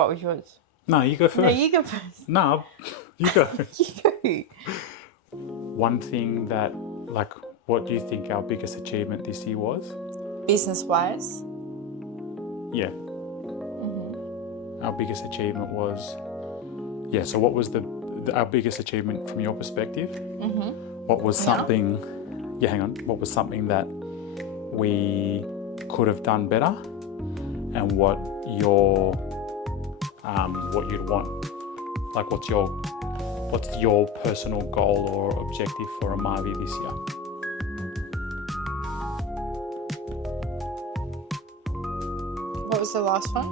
What was yours? No, you go first. No, you go first. No, you go. You go. One thing that, like, what do you think our biggest achievement this year was? Business-wise? Yeah. Our biggest achievement was, yeah, so what was our biggest achievement from your perspective? What was something, hang on, what was something that we could have done better, and what you'd want? Like, what's your personal goal or objective for Amavi this year? What was the last one?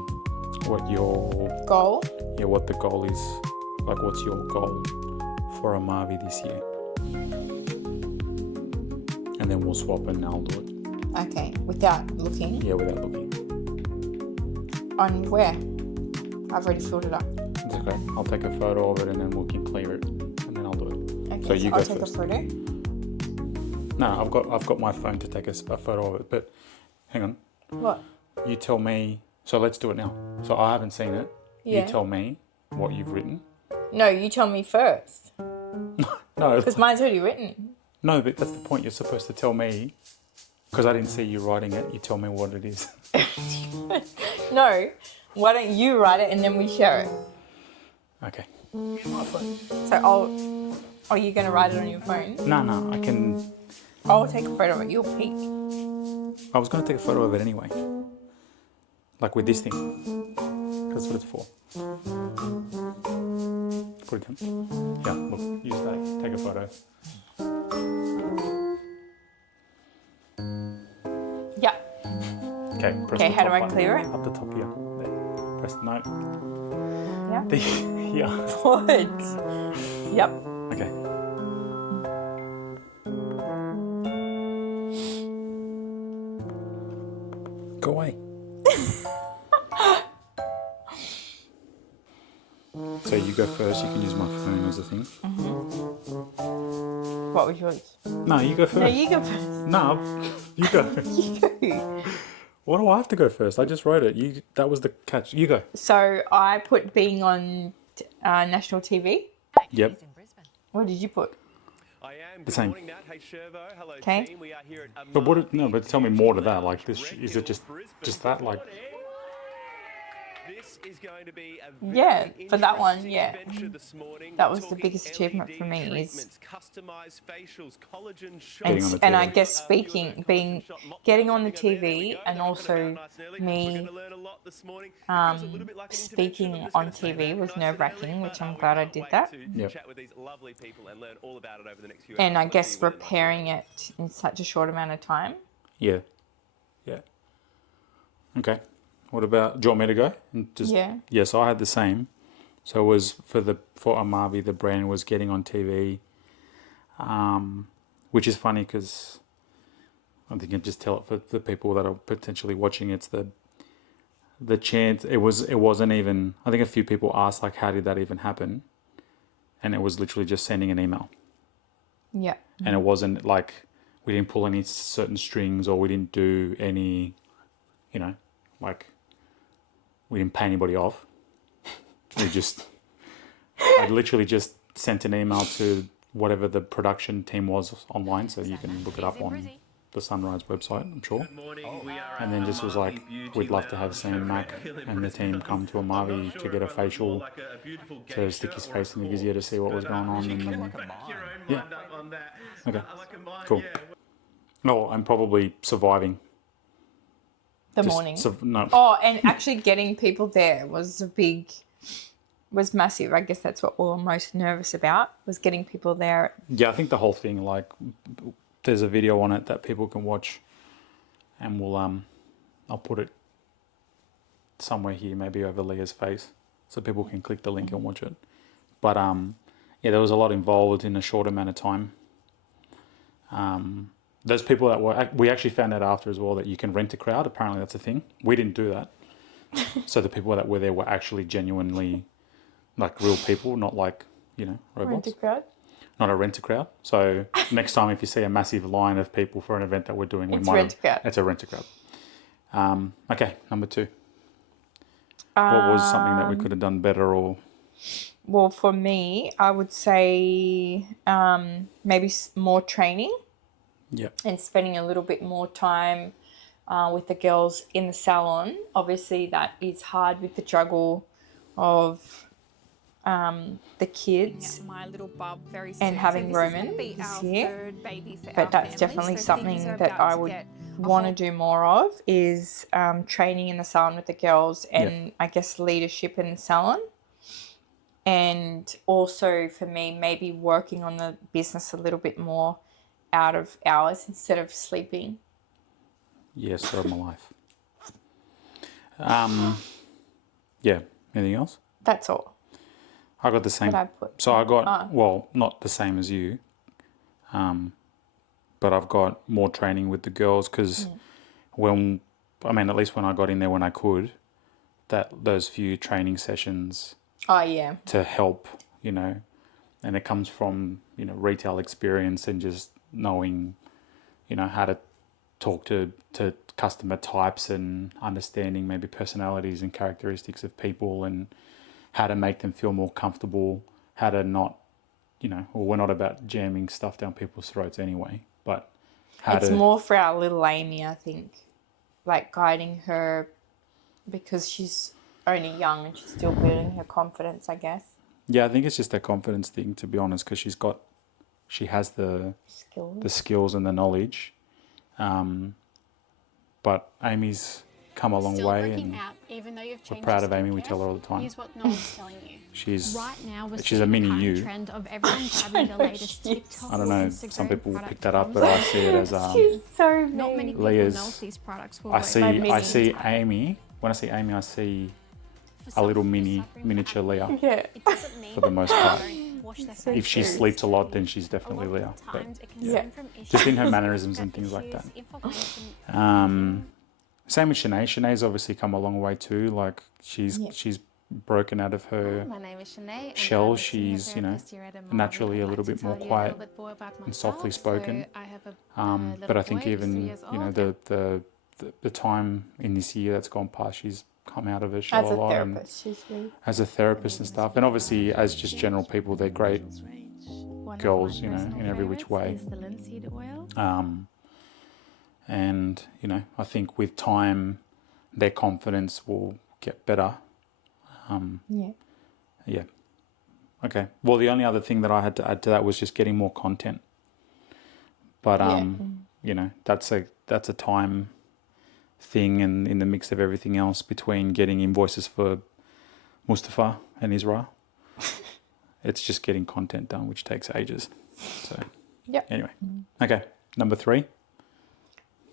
What your Goal? Yeah, what the goal is. Like, what's your goal for Amavi this year? And then we'll swap and I'll do it. Okay, without looking? Yeah, without looking. On where? I've already filled it up. It's okay. I'll take a photo of it and then we can clear it, and then I'll do it. Okay, So you I'll go take first. a photo. No, I've got my phone to take a photo of it, but hang on. What? You tell me. So let's do it now. So I haven't seen it. Yeah. You tell me what you've written. No, you tell me first. No, Because mine's already written. no, but that's the point. You're supposed to tell me, because I didn't see you writing it. You tell me what it is. No, why don't you write it and then we share it? Okay. So are you going to write it on your phone? No, I can. I'll take a photo of it. You'll peek. I was going to take a photo of it anyway. Like with this thing. Because that's what it's for. Put it down. Yeah, look, use that. Take a photo. Yeah. Okay, press Okay, the how top do I button. clear it? Up the top here. There. Press no. Yeah. Yeah. What? Yep. Okay. Go away. So you go first. You can use my phone as a thing. What was yours? No, you go first. No, you go first. No, you go. You go. Why do I have to go first? I just wrote it. That was the catch. You go. So I put being on national TV. Yep. What did you put? I am. The same. Good morning, Nat. Hey, Shervo. Hello, Okay. team. We are here at But what? No, Amavi but tell me more to that. Beauty Like this, Lounge, is it just that? Like, This is going to be a Yeah, very for that one, interesting yeah. adventure this morning. That We're was the talking biggest achievement for LED me is, treatments, customized facials, collagen shots. Getting on the and I TV. guess getting on the TV and also me speaking on TV was nerve-wracking, which I'm glad I did that. Yep. And I guess repairing it in such a short amount of time. yeah, yeah. Okay. What about? Do you want me to go? And just, Yeah. Yes, I had the same. So it was for Amavi, the brand was getting on TV, which is funny because I think you can just tell it for the people that are potentially watching. It's the chance. It wasn't even. I think a few people asked like, how did that even happen? And it was literally just sending an email. Yeah. And it wasn't like we didn't pull any certain strings or we didn't do any, like we didn't pay anybody off. I literally just sent an email to whatever the production team was online, so you can look it up on the Sunrise website, I'm sure. And then just was like, we'd love to have Sam Mac and the team come to Amavi to get a facial, to stick his face in the visor to see what was going on. And then, yeah. Okay, cool. Oh, I'm probably surviving. The Just morning. No. Oh, and actually getting people there was massive. I guess that's what we were most nervous about, was getting people there. Yeah, I think the whole thing, like, there's a video on it that people can watch, and I'll put it somewhere here, maybe over Leah's face, so people can click the link and watch it. But yeah, there was a lot involved in a short amount of time. Those people that we actually found out after as well that you can rent a crowd. Apparently that's a thing. We didn't do that. So the people that were there were actually genuinely like real people, not like, robots. Rent a crowd? Not a rent-a-crowd. So next time if you see a massive line of people for an event that we're doing, It's a rent-a-crowd. It's a rent-a-crowd. Okay, number 2. What was something that we could have done better or... Well, for me, I would say maybe more training Yeah. and spending a little bit more time with the girls in the salon. Obviously, that is hard with the juggle of the kids my little bub very soon. and having so this Roman is be this our year. third baby for But our that's family. definitely So something things are that about I to would get a want to whole- do more of is training in the salon with the girls and Yep. I guess leadership in the salon. And also for me, maybe working on the business a little bit more out of hours instead of sleeping. Yeah, story of my life. Yeah. Anything else? That's all I got the same. that I put. So I got, well, not the same as you, but I've got more training with the girls because at least when I got in there when I could, those few training sessions Oh, yeah. to help, and it comes from, retail experience and just knowing, how to talk to customer types and understanding maybe personalities and characteristics of people and how to make them feel more comfortable, how to not, we're not about jamming stuff down people's throats anyway, but It's more for our little Amy, I think, like guiding her because she's only young and she's still building her confidence, I guess. Yeah, I think it's just a confidence thing, to be honest, because she has the skills and the knowledge. But Amy's come a long Still way, working and out, even though you've we're changed proud your of Amy. We skincare. tell her all the time. Here's what no one's telling you. She's Right now, we're she's a seeing mini current you. trend of everyone grabbing the latest TikTok. I don't know. Instagram Some people will product pick that up, forms. but I see it as She's so Not many mean. people know Leah's. if these products will I work. see Amy. When I see Amy, I see a little miniature Leah. Yeah. It doesn't mean For the most part. don't wash their So face. If she true. sleeps a lot, then she's definitely A lot Leah. of the But times it can Yeah. stem from issues just in her mannerisms and that things like that. issues, inflammation. Same with Shanae. Shanae's obviously come a long way too. Like she's broken out of her My name is Shanae. shell. She's naturally a little bit more quiet and softly spoken. But I think even the time in this year that's gone past, she's come out of her shell As a a lot. therapist, she's really... As a therapist and stuff, and obviously as just general people, they're great girls, in every which way. And I think with time, their confidence will get better. Yeah. Okay. Well, the only other thing that I had to add to that was just getting more content. But that's a time thing, and in the mix of everything else between getting invoices for Mustafa and Isra, it's just getting content done, which takes ages. So anyway, okay. Number 3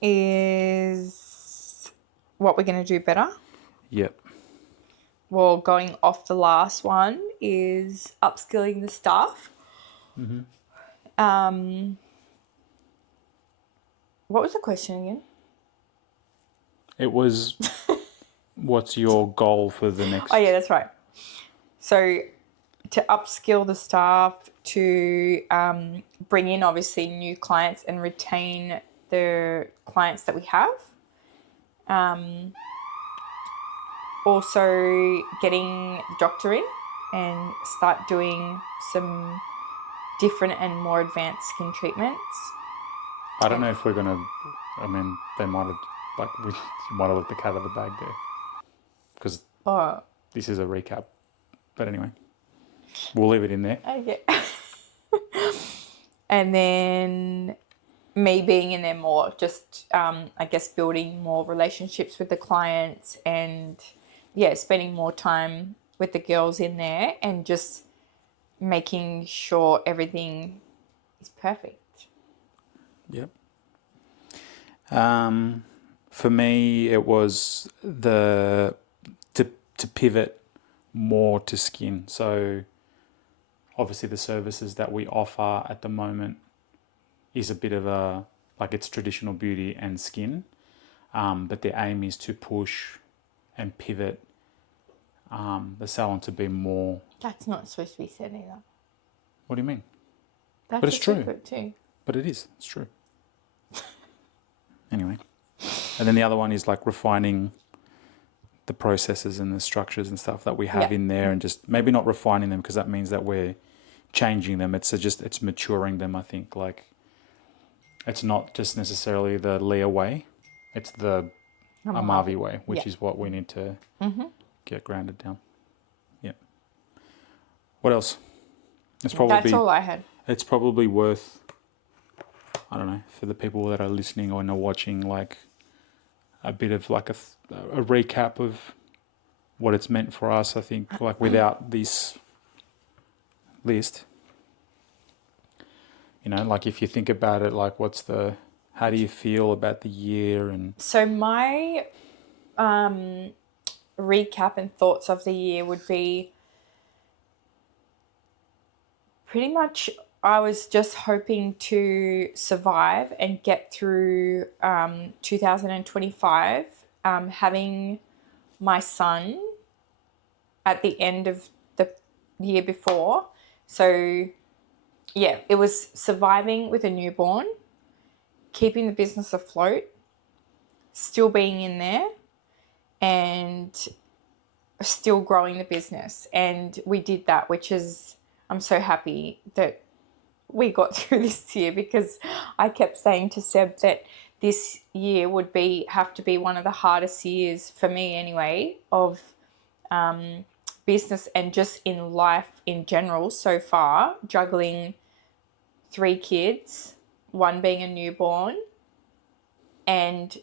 is what we're going to do better. Yep. Well, going off the last one is upskilling the staff. What was the question again? It was, what's your goal for the next? Oh, yeah, that's right. So to upskill the staff, to bring in obviously new clients and retain the clients that we have. Also getting the doctor in and start doing some different and more advanced skin treatments. I don't know if we're going to, they might have, you might have let the cat out of the bag there. Because this is a recap. But anyway, we'll leave it in there. Okay. And then me being in there more, just, I guess, building more relationships with the clients and, spending more time with the girls in there and just making sure everything is perfect. Yep. For me, it was to pivot more to skin. So obviously the services that we offer at the moment is a bit of it's traditional beauty and skin. But the aim is to push and pivot the salon to be more... That's not supposed to be said either. What do you mean? That's but it's true. Too. But it is. It's true. Anyway. And then the other one is refining the processes and the structures and stuff that we have Yeah. in there, and just maybe not refining them, because that means that we're changing them. It's maturing them. I think, like, it's not just necessarily the Leah way, it's the Amavi way, which Yeah. is what we need to get grounded down. Yeah. What else? It's probably That's all I had. it's probably worth, I don't know, for the people that are listening or are watching, like a bit of like a recap of what it's meant for us. I think, like, without this list, you know, like if you think about it, like how do you feel about the year? And So my recap and thoughts of the year would be pretty much I was just hoping to survive and get through 2025, having my son at the end of the year before. So, yeah, it was surviving with a newborn, keeping the business afloat, still being in there, and still growing the business. And we did that, which is, I'm so happy that we got through this year, because I kept saying to Seb that this year would have to be one of the hardest years for me anyway, of business and just in life in general so far, juggling 3 kids, one being a newborn, and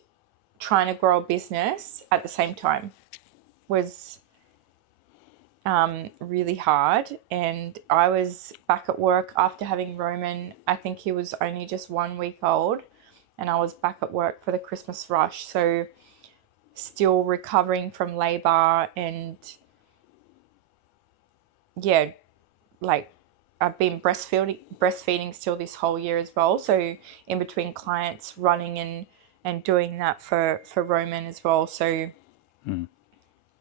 trying to grow a business at the same time was really hard. And I was back at work after having Roman. I think he was only just 1 week old, and I was back at work for the Christmas rush. So still recovering from labor, and yeah, like I've been breastfeeding still this whole year as well. So in between clients, running and doing that for Roman as well. So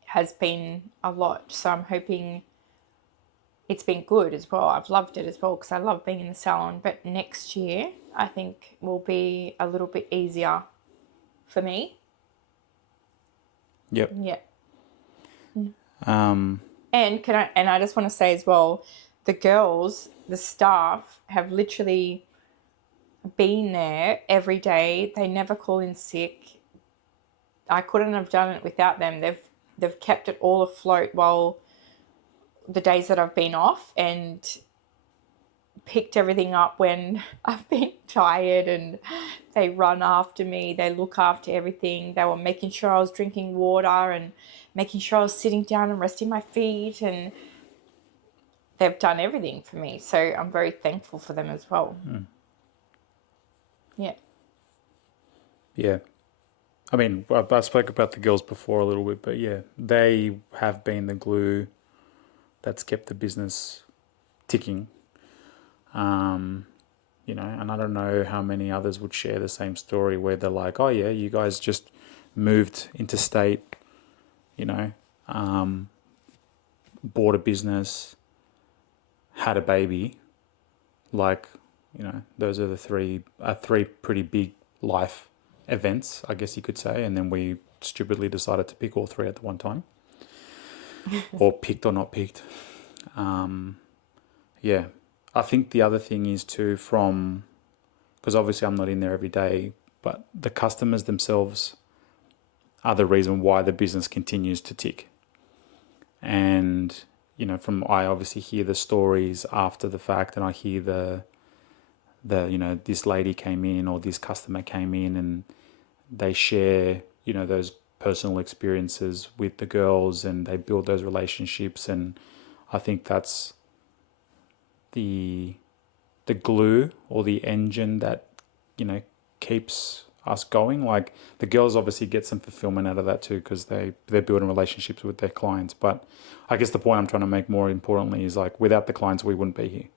has been a lot. So I'm hoping it's been good as well. I've loved it as well, because I love being in the salon. But next year, I think will be a little bit easier for me. yep. Yeah. Um, And I just want to say as well, the girls, the staff have literally been there every day. They never call in sick. I couldn't have done it without them. They've kept it all afloat while the days that I've been off, and picked everything up when I've been tired, and they run after me. They look after everything. They were making sure I was drinking water and making sure I was sitting down and resting my feet, and they've done everything for me. So I'm very thankful for them as well. Yeah. yeah. I mean, I spoke about the girls before a little bit, but yeah, they have been the glue that's kept the business ticking. You know, and I don't know how many others would share the same story, where they're like, oh yeah, you guys just moved interstate, you know, bought a business, had a baby. Like, you know, those are the three pretty big life events, I guess you could say. And then we stupidly decided to pick all 3 at the one time, or picked or not picked. Yeah, I think the other thing is too, because obviously I'm not in there every day, but the customers themselves are the reason why the business continues to tick. And, you know, I obviously hear the stories after the fact, and I hear the you know, this lady came in or this customer came in, and they share, you know, those personal experiences with the girls, and they build those relationships. And I think that's the glue or the engine that, you know, keeps us going. Like, the girls obviously get some fulfillment out of that too, because they're building relationships with their clients. But I guess the point I'm trying to make more importantly is, like, without the clients we wouldn't be here.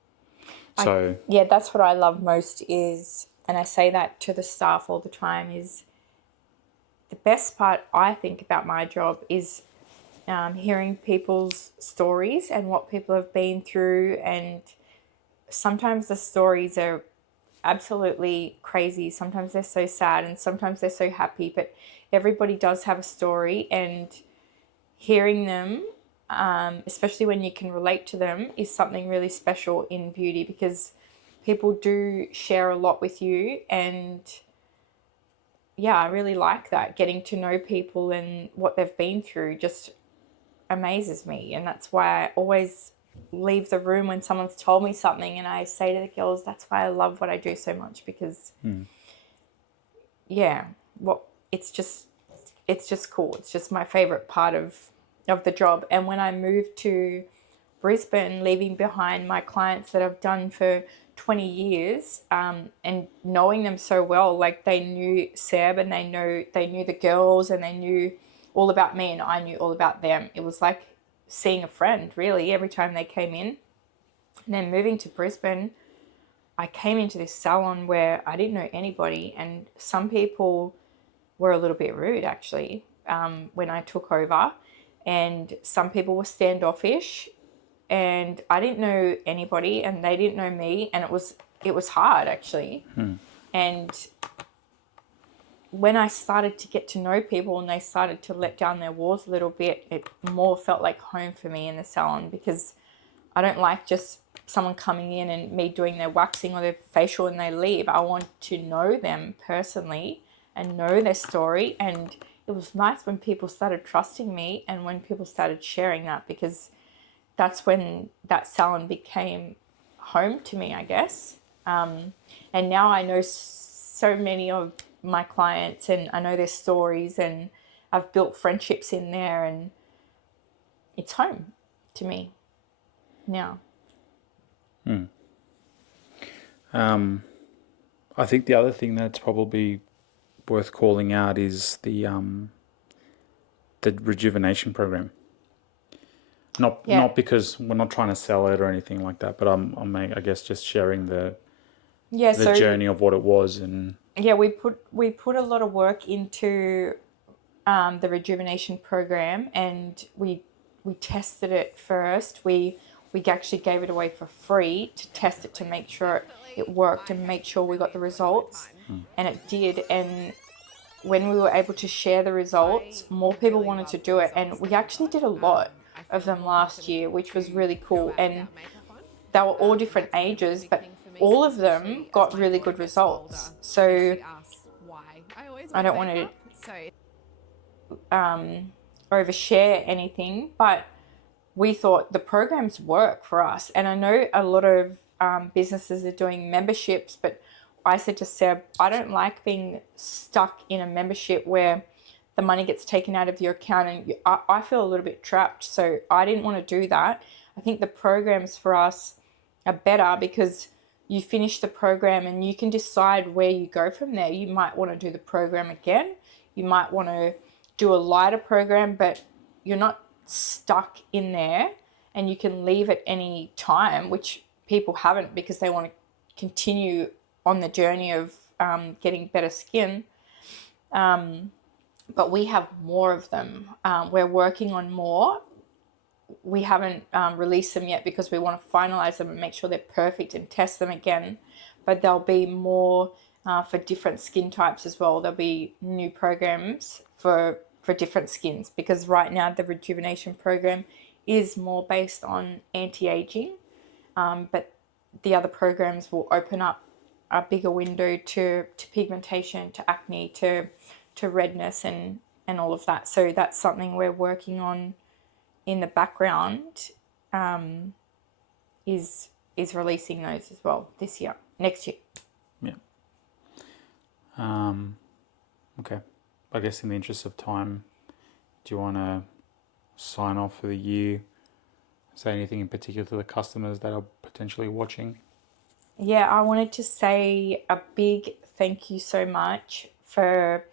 So Yeah, that's what I love most is, and I say that to the staff all the time, is the best part I think about my job is hearing people's stories and what people have been through. And sometimes the stories are absolutely crazy. Sometimes they're so sad, and sometimes they're so happy. But everybody does have a story, and hearing them, especially when you can relate to them, is something really special in beauty, because people do share a lot with you. And yeah, I really like that. Getting to know people and what they've been through just amazes me. And that's why I always leave the room when someone's told me something, and I say to the girls, that's why I love what I do so much, because yeah, it's just cool. It's just my favorite part of the job. And when I moved to Brisbane, leaving behind my clients that I've done for 20 years, and knowing them so well, like they knew Seb and they knew the girls, and they knew all about me and I knew all about them. It was like seeing a friend, really, every time they came in. And then moving to Brisbane, I came into this salon where I didn't know anybody, and some people were a little bit rude, actually, when I took over, and some people were standoffish, and I didn't know anybody and they didn't know me, and it was hard, actually. And when I started to get to know people and they started to let down their walls a little bit, it more felt like home for me in the salon, because I don't like just someone coming in and me doing their waxing or their facial and they leave. I want to know them personally and know their story. And it was nice when people started trusting me and when people started sharing that, because that's when that salon became home to me, I guess. And now I know so many of my clients and I know their stories, and I've built friendships in there, and it's home to me now. I think the other thing that's probably worth calling out is the rejuvenation program. Not because we're not trying to sell it or anything like that, but I'm I guess just sharing the journey of what it was. And yeah, we put a lot of work into the rejuvenation program, and we tested it first. We actually gave it away for free to test it, to make sure it worked and make sure we got the results. And it did. And when we were able to share the results, more people wanted to do it. And we actually did a lot of them last year, which was really cool. And they were all different ages, but all of them got really good results. So I don't want to overshare anything, but we thought the programs work for us. And I know a lot of businesses are doing memberships, but I said to Seb, I don't like being stuck in a membership where the money gets taken out of your account, and I feel a little bit trapped. So I didn't want to do that. I think the programs for us are better, because you finish the program and you can decide where you go from there. You might want to do the program again. You might want to do a lighter program, but you're not stuck in there, and you can leave at any time, which people haven't, because they want to continue on the journey of getting better skin. But we have more of them. We're working on more. We haven't released them yet because we want to finalize them and make sure they're perfect and test them again. But there'll be more for different skin types as well. There'll be new programs for different skins, because right now the rejuvenation program is more based on anti-aging, but the other programs will open up a bigger window to pigmentation, to acne, to redness and all of that. So that's something we're working on in the background, is releasing those as well next year. Yeah. Okay. I guess in the interest of time, do you want to sign off for the year? Say anything in particular to the customers that are potentially watching? Yeah, I wanted to say a big thank you so much for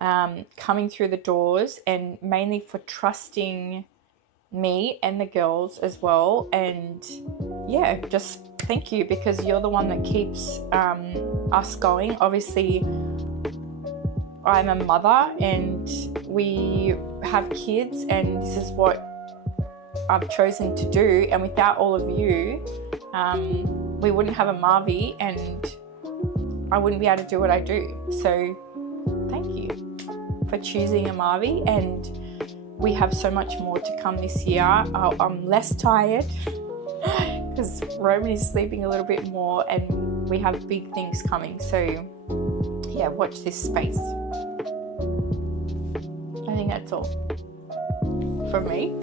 coming through the doors, and mainly for trusting me and the girls as well. And yeah, just thank you, because you're the one that keeps us going. Obviously, I'm a mother and we have kids, and this is what I've chosen to do. And without all of you, we wouldn't have Amavi, and I wouldn't be able to do what I do. So thank you for choosing Amavi and we have so much more to come this year. I'm less tired because Roman is sleeping a little bit more and we have big things coming. So yeah, watch this space. I think that's all from me.